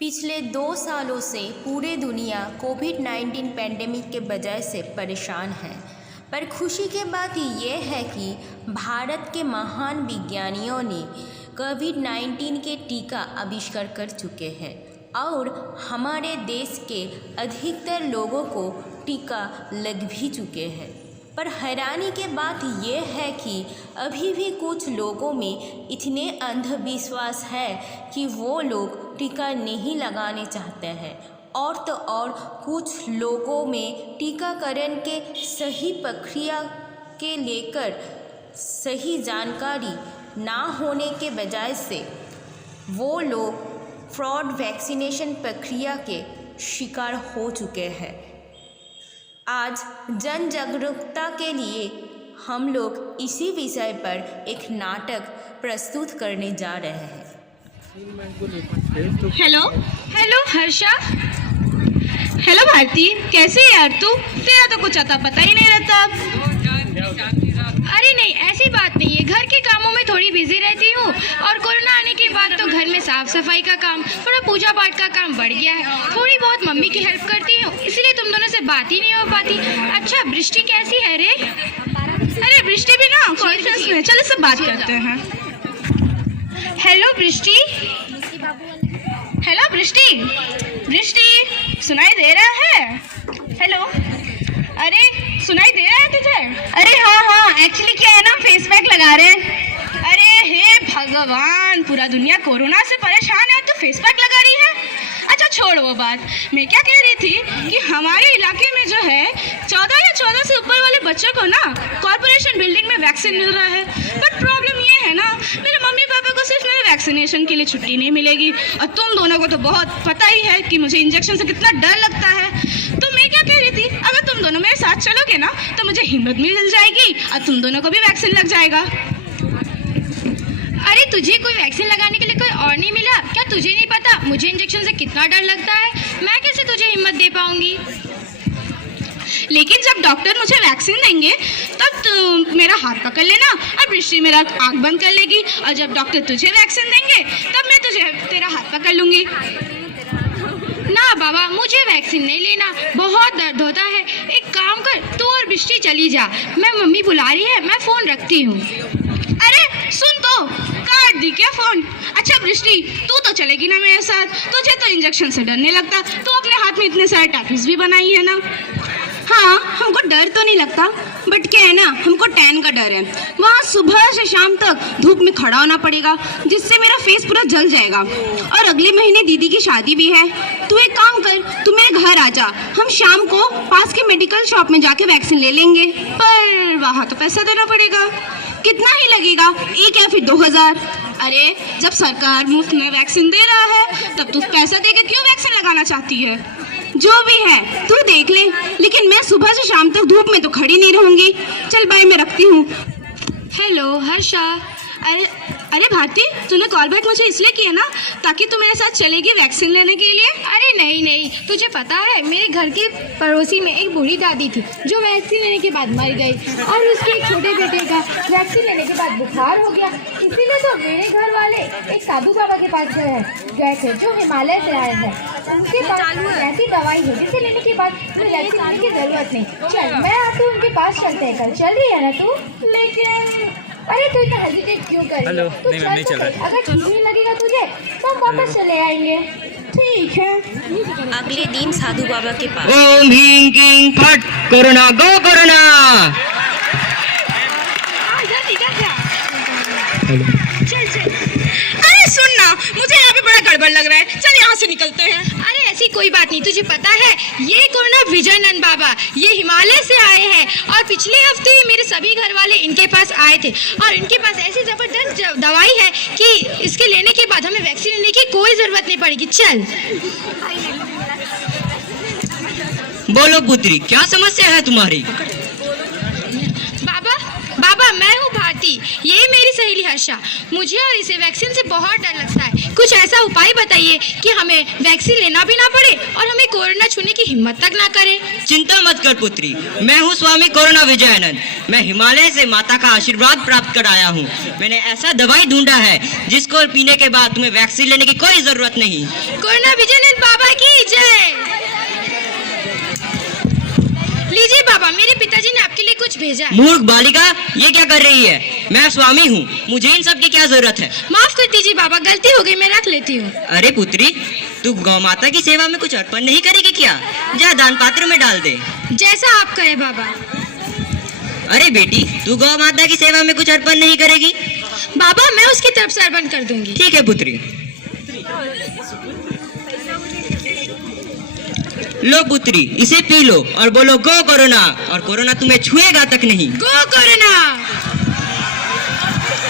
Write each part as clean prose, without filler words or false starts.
पिछले 2 सालों से पूरे दुनिया कोविड-19 पैंडेमिक के वजह से परेशान है, पर खुशी की बात यह है कि भारत के महान विज्ञानियों ने कोविड-19 के टीका आविष्कार कर चुके हैं और हमारे देश के अधिकतर लोगों को टीका लग भी चुके हैं। पर हैरानी की बात यह है कि अभी भी कुछ लोगों में इतने अंधविश्वास है कि वो लोग टीका नहीं लगाने चाहते हैं और तो और कुछ लोगों में टीकाकरण के सही प्रक्रिया के लेकर सही जानकारी ना होने के वजह से वो लोग फ्रॉड वैक्सीनेशन प्रक्रिया के शिकार हो चुके हैं। आज जन जागरूकता के लिए हम लोग इसी विषय पर एक नाटक प्रस्तुत करने जा रहे हैं। Hello hello Harsha, hello Bharti, कैसे है यार तू? तेरा तो कुछ अता पता ही नहीं रहता। अरे नहीं, ऐसी बात नहीं है, घर के कामों में थोड़ी बिजी रहती हूँ और कोरोना आने के बाद तो घर में साफ सफाई का काम, थोड़ा पूजा पाठ का काम बढ़ गया है। थोड़ी बहुत मम्मी की हेल्प करती हूँ, इसलिए तुम दोनों से बात ही नहीं हो पाती। अच्छा, वृष्टि कैसी है रे? अरे वृष्टि भी ना कॉन्फ्रेंस में, चलो सब बात करते हैं। हेलो वृष्टि, हेलो वृष्टि, वृष्टि सुनाई दे रहा है? हेलो, अरे सुनाई दे रहा है तुझे? अरे हाँ, एक्चुअली क्या है ना, फेस पैक लगा रहे हैं। अरे हे भगवान, पूरा दुनिया कोरोना से परेशान है तो फेस पैक लगा रही है। अच्छा छोड़ वो बात, मैं क्या कह रही थी कि हमारे इलाके में जो है 14 या 14 से ऊपर वाले बच्चों को ना कॉर्पोरेशन बिल्डिंग में वैक्सीन मिल रहा है। बट प्रॉब्लम ये है ना, मेरे मम्मी पापा को सिर्फ मेरे वैक्सीनेशन के लिए छुट्टी नहीं मिलेगी और तुम दोनों को तो बहुत पता ही है कि मुझे इंजेक्शन से कितना डर लगता है। तो मैं क्या कह रही थी, अगर तुम दोनों मेरे साथ चलोगे ना तो मुझे हिम्मत मिल जाएगी और तुम दोनों को भी वैक्सीन लग जाएगा। अरे तुझे कोई वैक्सीन लगाने के लिए कोई और नहीं मिला क्या? तुझे नहीं पता मुझे इंजेक्शन से कितना डर लगता है? मैं कैसे तुझे हिम्मत दे पाऊंगी? लेकिन जब डॉक्टर मुझे वैक्सीन देंगे तब तू मेरा हाथ पकड़ लेना और वृष्टि मेरा आँख बंद कर लेगी, और जब डॉक्टर तुझे वैक्सीन देंगे तब मैं तुझे तेरा हाथ पकड़ लूंगी। ना बाबा, मुझे वैक्सीन नहीं लेना, बहुत दर्द होता है। एक काम कर, तू और वृष्टि चली जा, मैं मम्मी बुला रही है, मैं फोन रखती हूँ। अरे सुन तो, काट दी क्या फोन? अच्छा वृष्टि, तू तो चलेगी ना मेरे साथ? तुझे तो इंजेक्शन से डर नहीं लगता, तू अपने हाथ में इतने सारे टैटूज भी बनाई है ना। हाँ, हमको डर तो नहीं लगता, बट क्या है ना, हमको टैन का डर है। वहाँ सुबह से शाम तक धूप में खड़ा होना पड़ेगा, जिससे मेरा फेस पूरा जल जाएगा। और अगले महीने दीदी की शादी भी है। तू एक काम कर, तू मेरे घर आ जा, हम शाम को पास के मेडिकल शॉप में जाके वैक्सीन ले लेंगे। पर वहाँ तो पैसा देना पड़ेगा। कितना ही लगेगा, 1 या फिर 2000? अरे जब सरकार मुफ्त में वैक्सीन दे रहा है तब तू पैसा देकर क्यों वैक्सीन लगाना चाहती है? जो भी है तू देख ले, लेकिन मैं सुबह से शाम तक धूप में तो खड़ी नहीं रहूंगी। चल बाय, मैं रखती हूँ। हेलो हर्षा, अरे भारती, तूने कॉल बैक मुझे इसलिए किया ना ताकि तू मेरे साथ चलेगी वैक्सीन लेने के लिए? अरे नहीं, तुझे पता है मेरे घर के पड़ोसी में एक बूढ़ी दादी थी जो वैक्सीन लेने के बाद मर गई, और उसके एक छोटे बेटे का वैक्सीन लेने के बाद बुखार हो गया। इसीलिए तो मेरे घर वाले एक साधु बाबा के पास गए थे जो हिमालय से आए हैं। उनके पास ऐसी दवाई है जिसे लेने के बाद वैक्सीन लेने की जरूरत नहीं। चल मैं आती हूँ, उनके पास चलते हैं। कल चल रही है ना तू? लेकिन अरे तू इतना हेजिटेट क्यों कर रही है? तू चल नहीं चल रहा। अगर ठीक नहीं लगेगा तुझे तो हम वापस चले आएंगे। ठीक है। अगले दिन साधु बाबा के पास ओम ह्रीं क्लीं फट, कोरोना गो कोरोना। चल। अरे सुन ना, मुझे यहाँ पे बड़ा गड़बड़ लग रहा है, चल यहाँ से निकलते हैं। अरे ऐसी कोई बात नहीं, तुझे पता है ये कोरोना विजयनंद बाबा ये हिमालय से आए हैं, और पिछले हफ्ते ही मेरे सभी घर वाले इनके पास आए थे, और इनके पास ऐसी जबरदस्त दवाई है कि इसके लेने के बाद हमें वैक्सीन लेने की कोई जरूरत नहीं पड़ेगी। चल। बोलो पुत्री, क्या समस्या है तुम्हारी? बाबा, मैं हूँ भारती, दीप्ति, यही मेरी सहेली हर्षा। मुझे और इसे वैक्सीन से बहुत डर लगता है। कुछ ऐसा उपाय बताइए कि हमें वैक्सीन लेना भी ना पड़े और हमें कोरोना छूने की हिम्मत तक ना करे। चिंता मत कर पुत्री, मैं हूँ स्वामी कोरोना विजयानंद। मैं हिमालय से माता का आशीर्वाद प्राप्त कर आया हूँ। मैंने ऐसा दवाई ढूंढा है जिसको पीने के बाद तुम्हें वैक्सीन लेने की कोई जरूरत नहीं। कोरोना विजयानंद बाबा की जय। लीजिए बाबा, मेरे पिताजी ने आपके लिए कुछ भेजा है। मूर्ख बालिका, ये क्या कर रही है? मैं स्वामी हूँ, मुझे इन सब की क्या जरूरत है? माफ कर दीजिए बाबा, गलती हो गई, मैं रख लेती हूँ। अरे पुत्री, तू गौ माता की सेवा में कुछ अर्पण नहीं करेगी क्या? जा दान पात्र में डाल दे। जैसा आप कहे बाबा। अरे बेटी, तू गौ माता की सेवा में कुछ अर्पण नहीं करेगी? बाबा, मैं उसकी तरफ से अर्पण कर दूंगी। ठीक है पुत्री। लो पुत्री, इसे पी लो और बोलो गो कोरोना, और कोरोना तुम्हें छुएगा तक नहीं। गो कोरोना।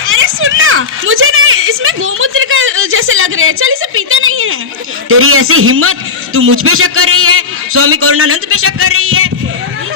अरे सुनना, मुझे ना इसमें गोमूत्र का जैसे लग रहे हैं, चल इसे पीते नहीं है। तेरी ऐसी हिम्मत, तू मुझ पे शक कर रही है, स्वामी कोरोनानंद पे शक कर रही है?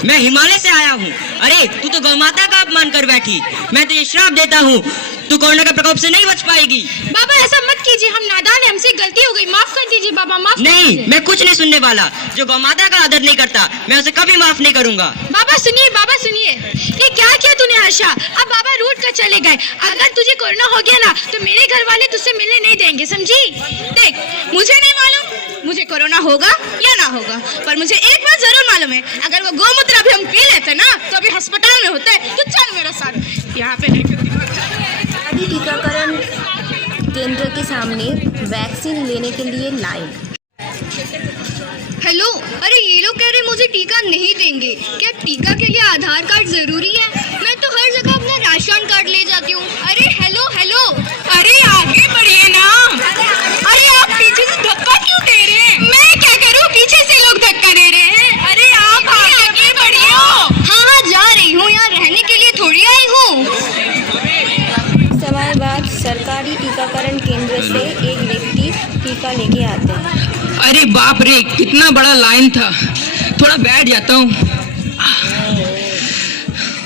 मैं हिमालय से आया हूँ। अरे तू तो गौ माता का अपमान कर बैठी। मैं तुझे श्राप देता हूँ, तू कोरोना के प्रकोप से नहीं बच पाएगी। बाबा ऐसा मत कीजिए, हम नादान हैं, हमसे गलती हो गई, माफ कर दीजिए बाबा, माफ नहीं, मैं कुछ नहीं सुनने वाला। जो गौ माता का आदर नहीं करता, मैं उसे कभी माफ नहीं करूंगा। बाबा सुनिए, ये क्या किया तूने हर्षा? अब बाबा रूठ कर चले गए। अगर तुझे कोरोना हो गया ना तो मेरे घर वाले तुझसे मिलने नहीं देंगे, समझी? देख, मुझे नहीं मालूम मुझे कोरोना होगा या ना होगा, पर मुझे एक बात जरूर मालूम है, अगर वो गोमूत्र अभी हम पी लेते ना तो अभी अस्पताल में होते। तो चल मेरे साथ, यहाँ पे नहीं। टीकाकरण केंद्र के सामने वैक्सीन लेने के लिए लाइन। हेलो, अरे ये लोग कह रहे मुझे टीका नहीं देंगे। क्या टीका के लिए आधार कार्ड जरूरी है? मैं तो हर जगह अपना राशन कार्ड ले जाती हूँ। अरे हेलो, अरे आगे बढ़िए ना। अरे आप पीछे से धक्का क्यों दे रहे हैं? मैं क्या करूँ, पीछे से लोग धक्का दे रहे हैं। अरे आप आगे बढ़िए। हाँ जा रही हूँ, यहाँ रहने के लिए थोड़ी आई हूँ। समय बाद सरकारी टीकाकरण केंद्र से एक व्यक्ति टीका लेके आते हैं। अरे बाप रे, कितना बड़ा लाइन था, थोड़ा बैठ जाता हूँ।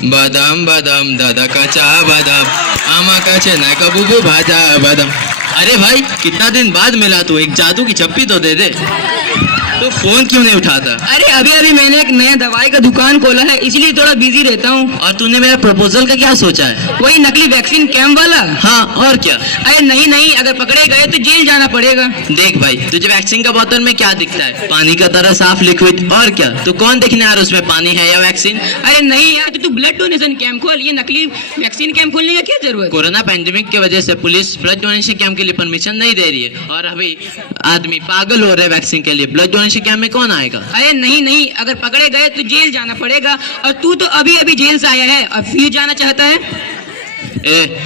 बदाम बदाम दादा का चाह बादाम, आमा का चना का बुबू भाजा बादाम। अरे भाई, कितना दिन बाद मिला, तू एक जादू की चप्पी तो दे दे। तो फोन क्यों नहीं उठाता? अरे अभी मैंने एक नया दवाई का दुकान खोला है, इसलिए थोड़ा बिजी रहता हूँ। और तूने मेरे प्रपोजल का क्या सोचा है? वही नकली वैक्सीन कैंप वाला। हाँ, और क्या? अरे नहीं, अगर पकड़े गए तो जेल जाना पड़ेगा। देख भाई, तुझे वैक्सीन का बोतल में क्या दिखता है? पानी का तरह साफ लिक्विड, और क्या? तो कौन देखने यार उसमें पानी है या वैक्सीन? अरे नहीं यार, तो तू ब्लड डोनेशन कैंप खोल, ये नकली वैक्सीन कैंप खोलने का क्या जरूरत? कोरोना पैंडेमिक की वजह से पुलिस ब्लड डोनेशन कैंप के लिए परमिशन नहीं दे रही है, और अभी आदमी पागल हो रहे हैं वैक्सीन के लिए। ब्लड डोनेशन कैंप में कौन आएगा? अरे नहीं, अगर पकड़े गए तो जेल जाना पड़ेगा, और तू तो अभी जेल से आया है और फिर जाना चाहता है।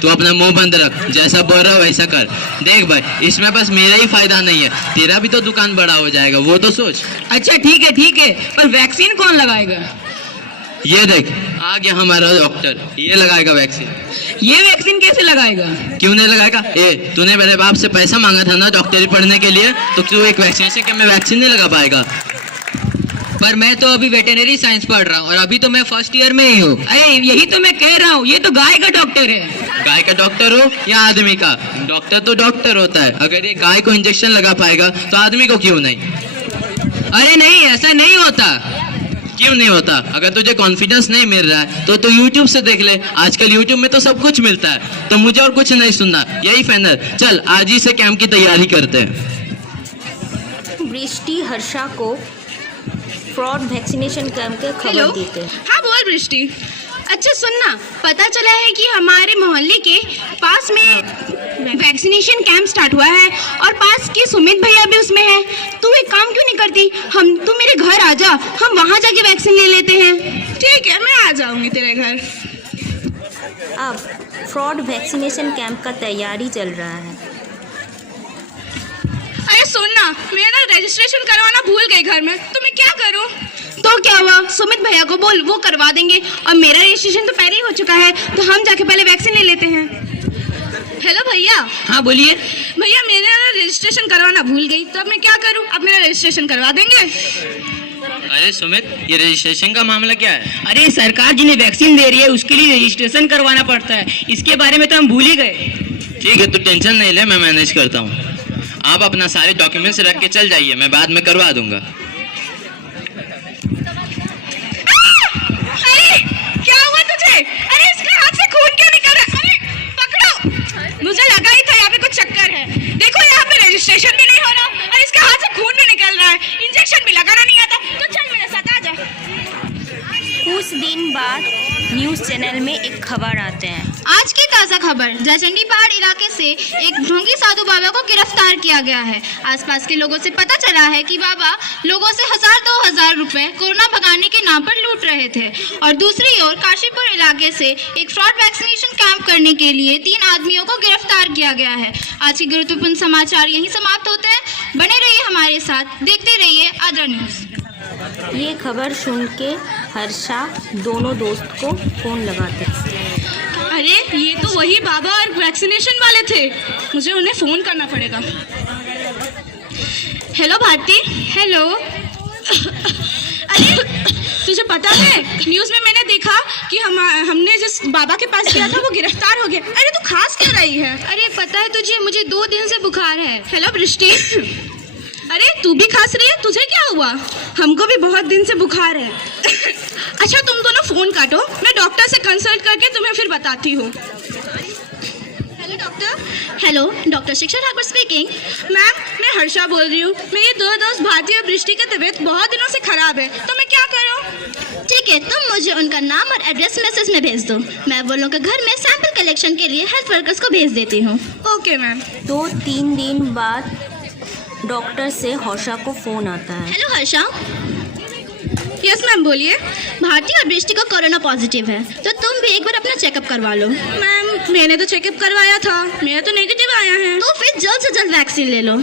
तू अपना मुंह बंद रख, जैसा बोल रहा हो वैसा कर। देख भाई, इसमें बस मेरा ही फायदा नहीं है, तेरा भी तो दुकान बड़ा हो जाएगा, वो तो सोच। अच्छा ठीक है, पर वैक्सीन कौन लगाएगा? ये देख, आ गया हमारा डॉक्टर, ये लगाएगा वैक्सीन। ये वैक्सीन कैसे लगाएगा? क्यों नहीं लगाएगा? तूने मेरे बाप से पैसा मांगा था ना डॉक्टरी पढ़ने के लिए, तो तू एक वैक्सीन से क्या मैं वैक्सीन नहीं लगा पाएगा? पर मैं तो अभी वेटेनरी साइंस पढ़ रहा हूँ और अभी तो मैं फर्स्ट ईयर में ही हूँ। अरे यही तो मैं कह रहा हूँ, ये तो गाय का डॉक्टर है। गाय का डॉक्टर हो या आदमी का, डॉक्टर तो डॉक्टर होता है। अगर ये गाय को इंजेक्शन लगा पाएगा तो आदमी को क्यों नहीं? अरे नहीं, ऐसा नहीं होता। क्यों नहीं होता? अगर तुझे कॉन्फिडेंस नहीं मिल रहा है तो YouTube से देख ले, आजकल YouTube में तो सब कुछ मिलता है। तो मुझे और कुछ नहीं सुनना, यही फाइनल। चल आज ही से कैंप की तैयारी करते हैं। वृष्टि हर्षा को फ्रॉड वैक्सीनेशन कैंप के खबर देते हैं। हाँ बोल वृष्टि। अच्छा सुनना, पता चला है कि हमारे मोहल्ले के पास में वैक्सीनेशन कैंप स्टार्ट हुआ है और पास के सुमित भैया भी उसमें है। तू एक काम क्यों नहीं करती, तू मेरे घर आ जा, हम वहाँ जाके वैक्सीन ले लेते हैं। ठीक है, मैं आ जाऊँगी तेरे घर। अब फ्रॉड वैक्सीनेशन कैंप का तैयारी चल रहा है। अरे सुनना, मैं ना रजिस्ट्रेशन करवाना भूल गई घर में, तो मैं क्या करूं? तो क्या हुआ, सुमित भैया को बोल, वो करवा देंगे। और मेरा रजिस्ट्रेशन तो पहले ही हो चुका है, तो हम जाके पहले वैक्सीन ले लेते हैं। हेलो भैया। हाँ बोलिए। भैया मैंने ना रजिस्ट्रेशन करवाना भूल गई, तो अब मैं क्या करूं? अब मेरा रजिस्ट्रेशन करवा देंगे? अरे सुमित, ये रजिस्ट्रेशन का मामला क्या है? अरे सरकार जिन्हें वैक्सीन दे रही है उसके लिए रजिस्ट्रेशन करवाना पड़ता है, इसके बारे में तो हम भूल ही गए। ठीक है, तू टेंशन नहीं ले, मैं मैनेज करता हूँ। आप अपना सारे डॉक्यूमेंट्स रख के चल जाइए, मैं बाद में करवा दूंगा। अरे क्या हुआ तुझे? अरे इसके हाथ से खून क्यों निकल रहा है? अरे पकड़ो, मुझे लगा ही था यहाँ पे कुछ चक्कर है। देखो यहाँ पे रजिस्ट्रेशन भी नहीं हो रहा और इसके हाथ से खून भी निकल रहा है, इंजेक्शन भी लगाना नहीं आता। तो चल मेरे साथ आ जा। कुछ दिन बाद न्यूज़ चैनल में एक खबर आते हैं। आज की ताज़ा खबर, जयचंडी पहाड़ इलाके से एक ढोंगी साधु बाबा को गिरफ्तार किया गया है। आसपास के लोगों से पता चला है कि बाबा लोगों से 1000-2000 रुपए कोरोना भगाने के नाम पर लूट रहे थे। और दूसरी ओर काशीपुर इलाके से एक फ्रॉड वैक्सीनेशन कैंप करने के लिए 3 आदमियों को गिरफ्तार किया गया है। आज के गुरुत्वपूर्ण समाचार यहीं समाप्त होते हैं। बने रहिए हमारे साथ, देखते रहिए आद्रा न्यूज़। ये खबर सुन के हर्षा दोनों दोस्त को फ़ोन लगाते हैं। अरे ये तो वही बाबा और वैक्सीनेशन वाले थे, मुझे उन्हें फ़ोन करना पड़ेगा। हेलो भारती। हेलो। अरे तुझे पता है न्यूज़ में मैंने देखा कि हमने जिस बाबा के पास गया था वो गिरफ्तार हो गया। अरे तू खांस क्यों रही है? अरे पता है तुझे, मुझे 2 दिन से बुखार है। हेलो बृष्टि। अरे तू भी खांस रही है, तुझे क्या हुआ? हमको भी बहुत दिन से बुखार है। अच्छा तुम दोनों फ़ोन काटो, मैं डॉक्टर से कंसल्ट करके तुम्हें फिर बताती हूँ। Hello doctor. हेलो, डॉक्टर शिक्षा ठाकुर स्पीकिंग। मैम मैं हर्षा बोल रही हूँ। मेरी 2 दोस्त भारती और बृष्टि की तबीयत बहुत दिनों से ख़राब है, तो मैं क्या करूँ? ठीक है, तुम मुझे उनका नाम और एड्रेस मैसेज में भेज दो। मैं वो लोगों के घर में सैंपल कलेक्शन के लिए हेल्थ वर्कर्स को भेज देती हूँ। Okay ma'am. तो 3 दिन बाद डॉक्टर से हर्षा को फ़ोन आता है। हेलो हर्षा। यस मैम बोलिए। भारती और बृष्टि को कोरोना पॉजिटिव है, तो तुम भी एक बार अपना चेकअप करवा लो। मैम मैंने तो चेकअप करवाया था, मेरा तो नेगेटिव आया है। तो फिर जल्द से जल्द वैक्सीन ले लो।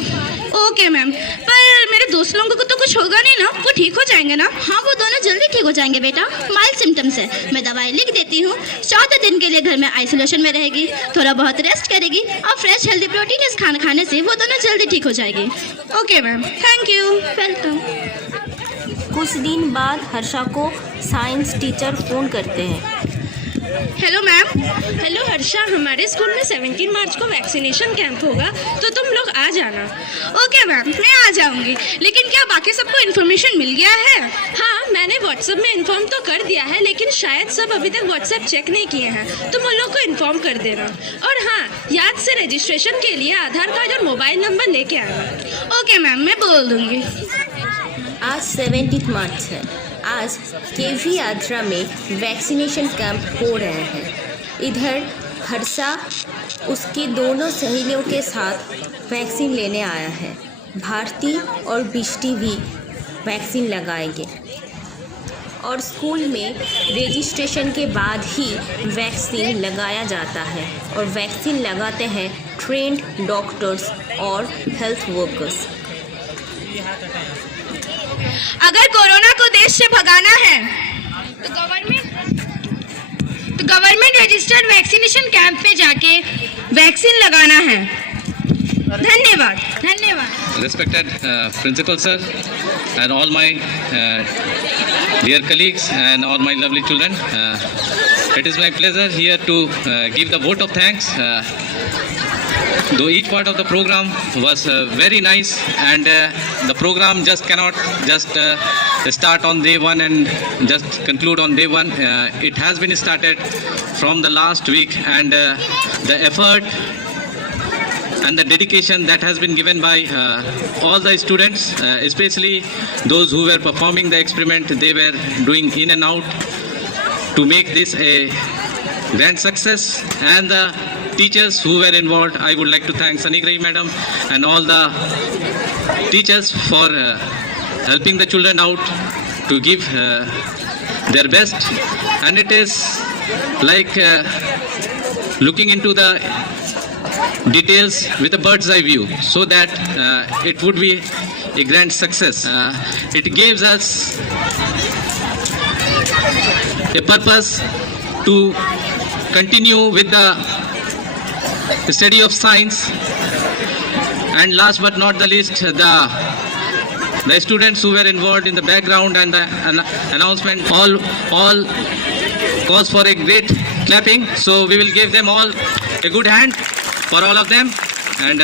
ओके मैम, पर मेरे दोस्त लोगों को तो कुछ होगा नहीं ना? वो ठीक हो जाएंगे ना? हाँ, वो दोनों जल्दी ठीक हो जाएंगे बेटा। माइल्ड सिम्टम्स है, मैं दवाई लिख देती हूँ। 14 दिन के लिए घर में आइसोलेशन में रहेगी, थोड़ा बहुत रेस्ट करेगी और फ्रेश हेल्दी प्रोटीन खाना खाने से वो दोनों जल्दी ठीक हो जाएगी। Okay ma'am, thank you. Welcome. कुछ दिन बाद हर्षा को साइंस टीचर फ़ोन करते हैं। Hello ma'am. हेलो हर्षा, हमारे स्कूल में 17 मार्च को वैक्सीनेशन कैंप होगा, तो तुम लोग आ जाना। ओके मैम, मैं आ जाऊंगी। लेकिन क्या बाकी सबको इन्फॉर्मेशन मिल गया है? हाँ, मैंने व्हाट्सएप में इन्फॉर्म तो कर दिया है, लेकिन शायद सब अभी तक व्हाट्सएप चेक नहीं किए हैं। तुम उन लोग को इन्फॉर्म कर देना। और हाँ, याद से रजिस्ट्रेशन के लिए आधार कार्ड और मोबाइल नंबर लेके आना। ओके मैम, मैं बोल दूँगी। आज 17 मार्च है। आज केवी आद्रा में वैक्सीनेशन कैंप हो रहे हैं। इधर हर्षा उसकी दोनों सहेलियों के साथ वैक्सीन लेने आया है। भारती और बृष्टि भी वैक्सीन लगाएंगे और स्कूल में रजिस्ट्रेशन के बाद ही वैक्सीन लगाया जाता है और वैक्सीन लगाते हैं ट्रेंड डॉक्टर्स और हेल्थ वर्कर्स। अगर कोरोना को देश से भगाना है तो गवर्नमेंट रजिस्टर्ड वैक्सीनेशन कैंप में जाके वैक्सीन लगाना है। धन्यवाद। धन्यवाद। Respected principal sir and all my dear colleagues and all my lovely children, it is my pleasure here to give the vote of thanks. Though each part of the program was very nice, and the program just cannot just start on day one and just conclude on day one. It has been started from the last week, and the effort and the dedication that has been given by all the students, especially those who were performing the experiment, they were doing in and out to make this a grand success. And the teachers who were involved, I would like to thank Sanigrahi madam and all the teachers for helping the children out to give their best. And it is like looking into the details with a bird's eye view, so that it would be a grand success. It gives us a purpose to continue with the study of science, and last but not the least, the the students who were involved in the background and the announcement, all cause for a great clapping. So we will give them all a good hand for all of them. And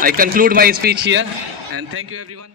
I conclude my speech here. And thank you everyone.